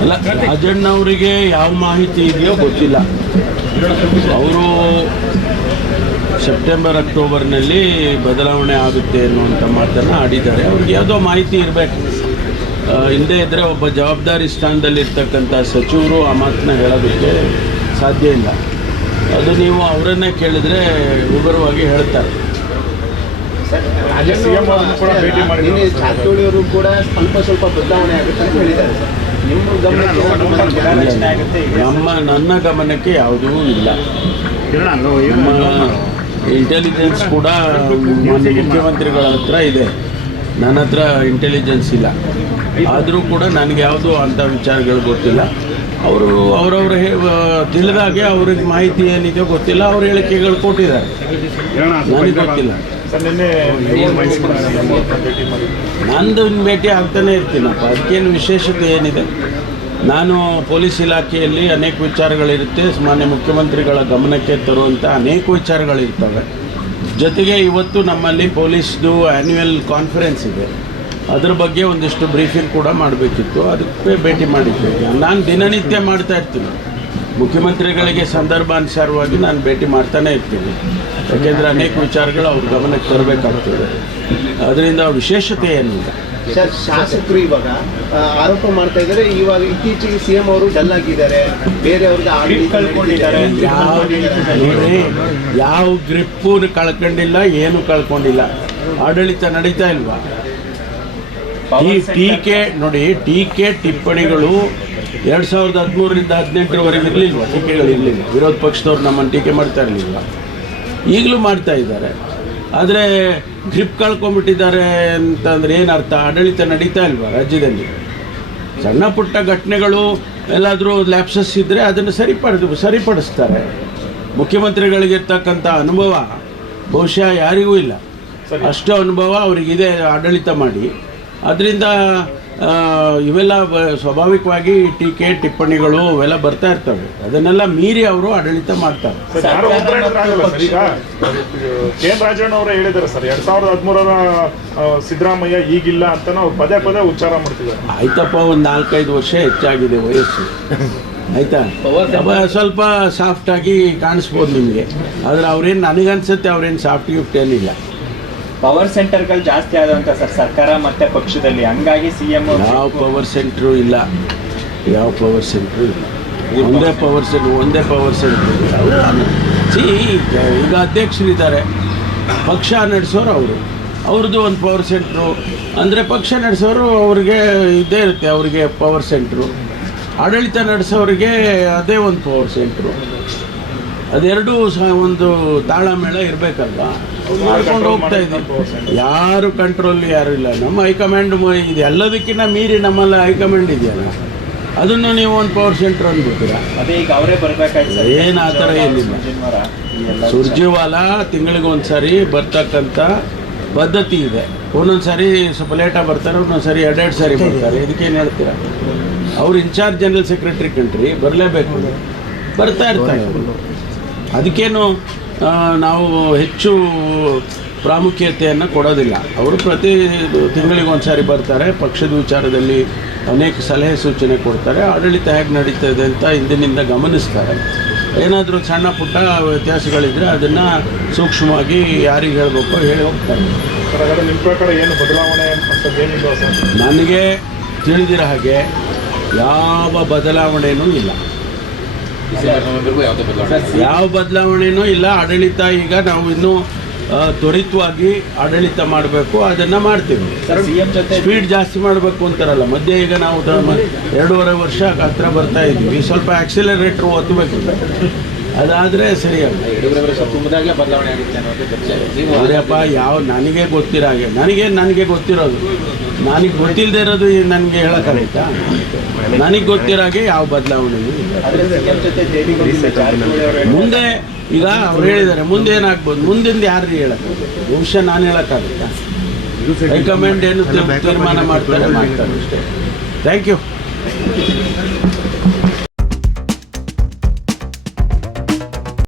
ಅಲ್ಲ ಅವರಿಗೆ ಯಾವ ಮಾಹಿತಿ ಇದೆಯೋ ಗೊತ್ತಿಲ್ಲ. ಅವರು ಸೆಪ್ಟೆಂಬರ್, ಅಕ್ಟೋಬರ್ನಲ್ಲಿ ಬದಲಾವಣೆ ಆಗುತ್ತೆ ಅನ್ನುವಂಥ ಮಾತನ್ನು ಆಡಿದ್ದಾರೆ. ಅವ್ರಿಗೆ ಯಾವುದೋ ಮಾಹಿತಿ ಇರಬೇಕು. ಹಿಂದೆ ಇದ್ದರೆ ಒಬ್ಬ ಜವಾಬ್ದಾರಿ ಸ್ಥಾನದಲ್ಲಿರ್ತಕ್ಕಂಥ ಸಚಿವರು ಆ ಮಾತನ್ನ ಹೇಳೋದಕ್ಕೆ ಸಾಧ್ಯ ಇಲ್ಲ. ಅದು ನೀವು ಅವರನ್ನೇ ಕೇಳಿದ್ರೆ ವಿವರವಾಗಿ ಹೇಳ್ತಾರೆ ಸಿಎಂ ಅವರನ್ನು ಕೂಡ ಭೇಟಿ ಮಾಡಿದ್ರು ನಿನ್ನೆ ಜಾರಕಿಹೊಳಿ ಅವರು ಕೂಡ ಸ್ವಲ್ಪ ಸ್ವಲ್ಪ ಬದಲಾವಣೆ ಆಗುತ್ತೆ ಅಂತ ಹೇಳಿದ್ದಾರೆ. ಸರ್ ನಿಮ್ಮ ಗಮನಕ್ಕೆ ನಮ್ಮ ನನ್ನ ಗಮನಕ್ಕೆ ಯಾವುದೂ ಇಲ್ಲ. ನಮ್ಮ ಇಂಟೆಲಿಜೆನ್ಸ್ ಕೂಡ ಮಾನ್ಯ ಮುಖ್ಯಮಂತ್ರಿಗಳ ಹತ್ರ ಇದೆ. ನನ್ನ ಹತ್ರ ಇಂಟೆಲಿಜೆನ್ಸ್ ಇಲ್ಲ. ಆದರೂ ಕೂಡ ನನಗೆ ಯಾವುದು ಅಂಥ ವಿಚಾರಗಳು ಗೊತ್ತಿಲ್ಲ. ಅವರು ಅವರವ್ರ ತಿಳಿದಾಗೆ ಅವ್ರಿಗೆ ಮಾಹಿತಿ ಏನಿದೆ ಗೊತ್ತಿಲ್ಲ. ಅವ್ರ ಹೇಳಿಕೆಗಳು ಕೊಟ್ಟಿದ್ದಾರೆ. ನನಗೆ ಗೊತ್ತಿಲ್ಲ. ನಂದು ಭೇಟಿ ಆಗ್ತಾನೆ ಇರ್ತೀನಪ್ಪ. ಅದಕ್ಕೇನು ವಿಶೇಷತೆ ಏನಿದೆ? ನಾನು ಪೊಲೀಸ್ ಇಲಾಖೆಯಲ್ಲಿ ಅನೇಕ ವಿಚಾರಗಳಿರುತ್ತೆ. ಮಾನ್ಯ ಮುಖ್ಯಮಂತ್ರಿಗಳ ಗಮನಕ್ಕೆ ತರುವಂಥ ಅನೇಕ ವಿಚಾರಗಳಿರ್ತವೆ. ಜೊತೆಗೆ ಇವತ್ತು ನಮ್ಮಲ್ಲಿ ಪೊಲೀಸ್ದು ಆ್ಯನ್ಯುವಲ್ ಕಾನ್ಫರೆನ್ಸ್ ಇದೆ. ಅದ್ರ ಬಗ್ಗೆ ಒಂದಿಷ್ಟು ಬ್ರೀಫಿಂಗ್ ಕೂಡ ಮಾಡಬೇಕಿತ್ತು. ಅದಕ್ಕೆ ಭೇಟಿ ಮಾಡಿದ್ದೆ ನಾನು ದಿನನಿತ್ಯ ಮಾಡ್ತಾ ಇರ್ತೀನಿ. ಮುಖ್ಯಮಂತ್ರಿಗಳಿಗೆ ಸಂದರ್ಭಾನುಸಾರವಾಗಿ ನಾನು ಭೇಟಿ ಮಾಡ್ತಾನೆ ಇರ್ತೀನಿ. ಯಾಕೆಂದರೆ ಅನೇಕ ವಿಚಾರಗಳು ಅವ್ರ ಗಮನಕ್ಕೆ ತರಬೇಕಾಗ್ತದೆ. ಅದರಿಂದ ವಿಶೇಷತೆ ಏನಿಲ್ಲ. ಸರ್ ಶಾಸಕರು ಇವಾಗ ಆರೋಪ ಮಾಡ್ತಾ ಇದ್ದಾರೆ. ಇವಾಗ ಇತ್ತೀಚೆಗೆ ಸಿಎಂ ಅವರು ಡಲ್ ಆಗಿದ್ದಾರೆ. ಬೇರೆಯವ್ರಿಗೆ ಕಳ್ಕೊಂಡಿದ್ದಾರೆ. ಯಾವ ಗ್ರಿಪ್ ಯಾವ ಗ್ರಿಪ್ಪು ಕಳ್ಕೊಂಡಿಲ್ಲ ಏನು ಕಳ್ಕೊಂಡಿಲ್ಲ. ಆಡಳಿತ ನಡೀತಾ ಇಲ್ವಾ? ಈ ಟೀಕೆ ನೋಡಿ ಟೀಕೆ ಟಿಪ್ಪಣಿಗಳು ಎರಡು ಸಾವಿರದ ಹದಿಮೂರರಿಂದ ಹದಿನೆಂಟರವರೆಗೆ ಇರಲಿಲ್ವ? ಟೀಕೆಗಳಿರಲಿಲ್ಲ ವಿರೋಧ ಪಕ್ಷದವ್ರು ನಮ್ಮನ್ನು ಟೀಕೆ ಮಾಡ್ತಾ ಇರಲಿಲ್ಲ. ಈಗಲೂ ಮಾಡ್ತಾ ಇದ್ದಾರೆ. ಆದರೆ ಗ್ರಿಪ್ ಕಳ್ಕೊಂಡ್ಬಿಟ್ಟಿದ್ದಾರೆ ಅಂತಂದ್ರೆ ಏನು ಅರ್ಥ? ಆಡಳಿತ ನಡೀತಾ ಇಲ್ವಾ ರಾಜ್ಯದಲ್ಲಿ? ಸಣ್ಣ ಪುಟ್ಟ ಘಟನೆಗಳು ಎಲ್ಲಾದರೂ ಲ್ಯಾಪ್ಸಸ್ ಇದ್ದರೆ ಅದನ್ನು ಸರಿಪಡ, ಸರಿಪಡಿಸ್ತಾರೆ. ಮುಖ್ಯಮಂತ್ರಿಗಳಿಗಿರ್ತಕ್ಕಂಥ ಅನುಭವ ಬಹುಶಃ ಯಾರಿಗೂ ಇಲ್ಲ. ಅಷ್ಟು ಅನುಭವ ಅವರಿಗಿದೆ ಆಡಳಿತ ಮಾಡಿ. ಅದರಿಂದ ಇವೆಲ್ಲ ಬ- ಸ್ವಾಭಾವಿಕವಾಗಿ ಟೀಕೆ ಟಿಪ್ಪಣಿಗಳು ಅವೆಲ್ಲ ಬರ್ತಾ ಇರ್ತವೆ. ಅದನ್ನೆಲ್ಲ ಮೀರಿ ಅವರು ಆಡಳಿತ ಮಾಡ್ತಾರೆ. ಕೆ ರಾಜಣ್ಣ ಅವರೇ ಹೇಳಿದ್ದಾರೆ ಸರ್. ಎರಡ್ ಸಾವಿರದ ಹದಿಮೂರರ ಸಿದ್ದರಾಮಯ್ಯ ಈಗಿಲ್ಲ ಅಂತ ನಾವು ಪದೇ ಪದೇ ಉಚ್ಚಾರ ಮಾಡ್ತಿದ್ದಾರೆ. ಆಯ್ತಪ್ಪ ಒಂದು ನಾಲ್ಕೈದು ವರ್ಷ ಹೆಚ್ಚಾಗಿದೆ ವಯಸ್ಸು. ಆಯ್ತಾ? ಸ್ವಲ್ಪ ಸ್ವಲ್ಪ ಸಾಫ್ಟಾಗಿ ಕಾಣಿಸ್ಬೋದು ನಿಮಗೆ. ಆದರೆ ಅವ್ರೇನು ನನಗನ್ಸುತ್ತೆ ಅವ್ರೇನು ಸಾಫ್ಟ್ ಗಿಫ್ಟ್ ಏನಿಲ್ಲ. ಪವರ್ ಸೆಂಟರ್ಗಳು ಜಾಸ್ತಿ ಆದಂತ ಸರ್ ಸರ್ಕಾರ ಮತ್ತೆ ಪಕ್ಷದಲ್ಲಿ. ಹಂಗಾಗಿ ಸಿಎಂ ಯಾವ ಪವರ್ ಸೆಂಟ್ರು ಇಲ್ಲ. ಯಾವ ಪವರ್ ಸೆಂಟ್ರು ಇಲ್ಲ. ಒಂದೇ ಪವರ್ ಸೆಂಟ್ರು ಒಂದೇ ಪವರ್ ಸೆಂಟ್ರು ಸಿ ಈಗ ಅಧ್ಯಕ್ಷರಿದ್ದಾರೆ ಪಕ್ಷ ನಡೆಸೋರು ಅವರು. ಅವ್ರದ್ದು ಒಂದು ಪವರ್ ಸೆಂಟ್ರು ಅಂದರೆ ಪಕ್ಷ ನಡೆಸೋರು ಅವ್ರಿಗೆ ಇದೇ ಇರುತ್ತೆ. ಅವರಿಗೆ ಪವರ್ ಸೆಂಟ್ರು ಆಡಳಿತ ನಡೆಸೋರಿಗೆ ಅದೇ ಒಂದು ಪವರ್ ಸೆಂಟ್ರು ಅದೆರಡೂ ಸಹ ಒಂದು ತಾಳಮೇಳ ಇರಬೇಕಲ್ವಾ? ಮಾಡ್ಕೊಂಡು ಹೋಗ್ತಾ ಇದ್ದೀವಿ. ಯಾರು ಕಂಟ್ರೋಲ್ ಯಾರು ಇಲ್ಲ. ನಮ್ಮ ಹೈಕಮಾಂಡ್ ಇದೆ ಇದು. ಎಲ್ಲದಕ್ಕಿಂತ ಮೀರಿ ನಮ್ಮಲ್ಲಿ ಹೈಕಮಾಂಡ್ ಇದೆಯಲ್ಲ? ಅದನ್ನು ನೀವು ಒಂದು ಪವರ್ ಸೆಂಟರ್ ಅಂದ್ಬಿಡ್ತೀರಾ? ಅದೇ ಈಗ ಅವರೇ ಬರ್ಬೇಕಾಯ್ತು ಸರ್. ಏನ್ ಆ ಥರ ಏನಿಲ್ಲ. ಸುರ್ಜಿವಾಲ ತಿಂಗಳಿಗೆ ಒಂದು ಸಾರಿ ಬರ್ತಕ್ಕಂಥ ಪದ್ಧತಿ ಇದೆ. ಒಂದೊಂದು ಸಾರಿ ಸ್ವಲ್ಪ ಲೇಟಾಗಿ ಬರ್ತಾರೆ ಒಂದೊಂದು ಸಾರಿ ಎರಡೆರಡು ಸಾರಿ ಬರ್ತಾರೆ. ಇದಕ್ಕೇನು ಹೇಳ್ತೀರಾ? ಅವ್ರು ಇನ್ಚಾರ್ಜ್ ಜನರಲ್ ಸೆಕ್ರೆಟರಿ ಕಂಟ್ರಿ ಬರಲೇಬೇಕು. ಬರ್ತಾ ಇರ್ತಾರೆ ಅದಕ್ಕೇನು ನಾವು ಹೆಚ್ಚು ಪ್ರಾಮುಖ್ಯತೆಯನ್ನು ಕೊಡೋದಿಲ್ಲ. ಅವರು ಪ್ರತಿ ತಿಂಗಳಿಗೆ ಒಂದು ಸಾರಿ ಬರ್ತಾರೆ ಪಕ್ಷದ ವಿಚಾರದಲ್ಲಿ ಅನೇಕ ಸಲಹೆ ಸೂಚನೆ ಕೊಡ್ತಾರೆ ಆಡಳಿತ ಹೇಗೆ ನಡೀತದೆ ಅಂತ ಹಿಂದಿನಿಂದ ಗಮನಿಸ್ತಾರೆ. ಏನಾದರೂ ಸಣ್ಣ ಪುಟ್ಟ ವ್ಯತ್ಯಾಸಗಳಿದ್ದರೆ ಅದನ್ನು ಸೂಕ್ಷ್ಮವಾಗಿ ಯಾರಿಗೆ ಹೇಳಬೇಕು ಹೇಳಿ ಹೋಗ್ತಾರೆ. ಏನು ಬದಲಾವಣೆ ನನಗೆ ತಿಳಿದಿರೋ ಹಾಗೆ ಯಾವ ಬದಲಾವಣೆಯೂ ಇಲ್ಲ. ಯಾವ ಬದಲಾವಣೆನೂ ಇಲ್ಲ. ಆಡಳಿತ ಈಗ ನಾವು ಇನ್ನೂ ತ್ವರಿತವಾಗಿ ಆಡಳಿತ ಮಾಡಬೇಕು, ಅದನ್ನು ಮಾಡ್ತೀವಿ. ಸ್ಪೀಡ್ ಜಾಸ್ತಿ ಮಾಡಬೇಕು ಅಂತಾರಲ್ಲ. ಮಧ್ಯೆ ಈಗ ನಾವು ಎರಡೂವರೆ ವರ್ಷ ಹತ್ರ ಬರ್ತಾ ಇದ್ವಿ. ಸ್ವಲ್ಪ ಆಕ್ಸಿಲರೇಟ್ರ್ ಒತ್ತಬೇಕು ಅದಾದರೆ ಸರಿಯಾಗುತ್ತೆ ತುಂಬದಾಗಲೇ ಬದಲಾವಣೆ ನೋಡ್ಯಪ್ಪ ಯಾವ ನನಗೆ ಗೊತ್ತಿರೋ ಹಾಗೆ ನನಗೆ ನನಗೆ ಗೊತ್ತಿರೋದು. ನನಗೆ ಗೊತ್ತಿಲ್ಲದೆ ಇರೋದು ನನಗೆ ಹೇಳೋಕ್ಕಾಗತ್ತಾ ನನಗೆ ಗೊತ್ತಿರೋ ಹಾಗೆ ಯಾವ ಬದಲಾವಣೆ ಮುಂದೆ ಈಗ ಅವ್ರು ಹೇಳಿದ್ದಾರೆ ಮುಂದೆ ಏನಾಗ್ಬೋದು? ಮುಂದಿಂದ ಯಾರು ಹೇಳಕ್ಕೆ ಬಹುಶಃ ನಾನು ಹೇಳೋಕ್ಕಾಗುತ್ತಾ? ರೆಕಮೆಂಡ್ ಏನು ತೀರ್ಮಾನ ಮಾಡ್ತಾರೆ ಮಾಡ್ತಾರೆ. ಅಷ್ಟೇ ಥ್ಯಾಂಕ್ ಯು